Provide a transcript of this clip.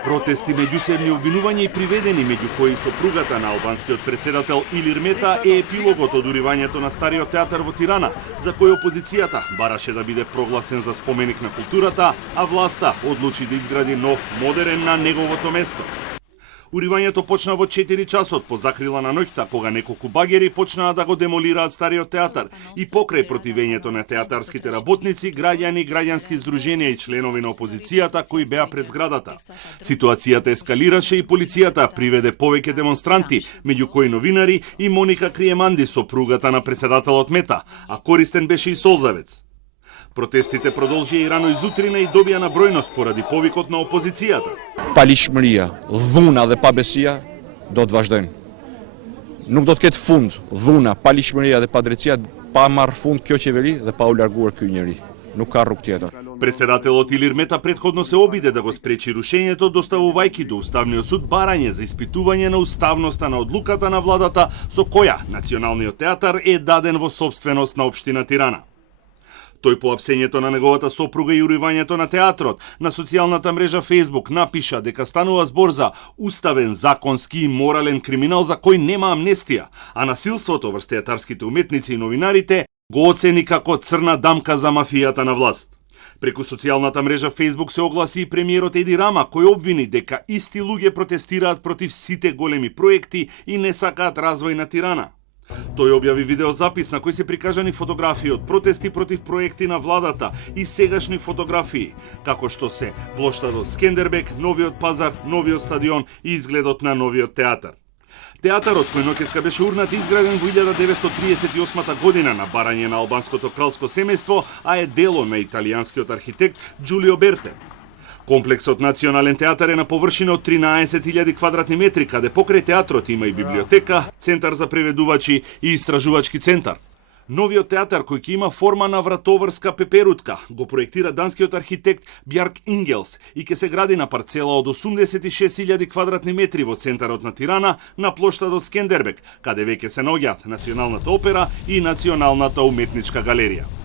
Протести, меѓусебни обвинувања и приведени, меѓу кои сопругата на албанскиот председател Илир Мета, е епилогот од уривањето на Стариот театар во Тирана, за кој опозицијата бараше да биде прогласен за споменик на културата, а власта одлучи да изгради нов, модерен на неговото место. Уривањето почна во 4 часот по закрила на ноќта, кога неколку багери почнаа да го демолираат Стариот театар и покрај противењето на театарските работници, граѓани, граѓански здруженија и членови на опозицијата кои беа пред зградата. Ситуацијата ескалираше и полицијата приведе повеќе демонстранти, меѓу кои новинари и Моника Криеманди, сопругата на председателот Мета, а користен беше и солзавец. Протестите продолжија и рано изутрина и добија на бројност поради повикот на опозицијата. Palishmëria, dhuna dhe pabësia do të vazhdojnë. Nuk do të ketë fund dhuna, palishmëria dhe padrejtia pa marrë fund kjo qeveri dhe pa u larguar ky njeri. Nuk ka rrugë tjetër. Председателот Илир Мета претходно се обиде да го спречи рушењето, доставувајќи до Уставниот суд барање за испитување на уставноста на одлуката на владата со која Националниот театар е даден во собственост на општина Тирана. Тој по апсењето на неговата сопруга и уривањето на театрот на социјалната мрежа Facebook напиша дека станува збор за уставен, законски и морален криминал за кој нема амнестија, а насилството врз театарските уметници и новинарите го оцени како црна дамка за мафијата на власт. Преку социјалната мрежа Facebook се огласи и премиерот Еди Рама, кој обвини дека исти луѓе протестираат против сите големи проекти и не сакаат развој на Тирана. Тој објави видеозапис на кој се прикажани фотографии од протести против проекти на владата и сегашни фотографии, како што се плоштадот Скендербек, новиот пазар, новиот стадион и изгледот на новиот театар. Театарот кој ноќеска беше урнат изграден во 1938 година на барање на албанското кралско семејство, а е дело на италијанскиот архитект Џулио Берте. Комплексот Национален театар е на површина од 13.000 квадратни метри, каде покрај театрот има и библиотека, центар за преведувачи и истражувачки центар. Новиот театар, кој ќе има форма на вратоврска пеперутка, го проектира данскиот архитект Бjark Ingels и ќе се гради на парцела од 86.000 квадратни метри во центарот на Тирана, на плоштадот Скендербек, каде веќе се наоѓаат Националната опера и Националната уметничка галерија.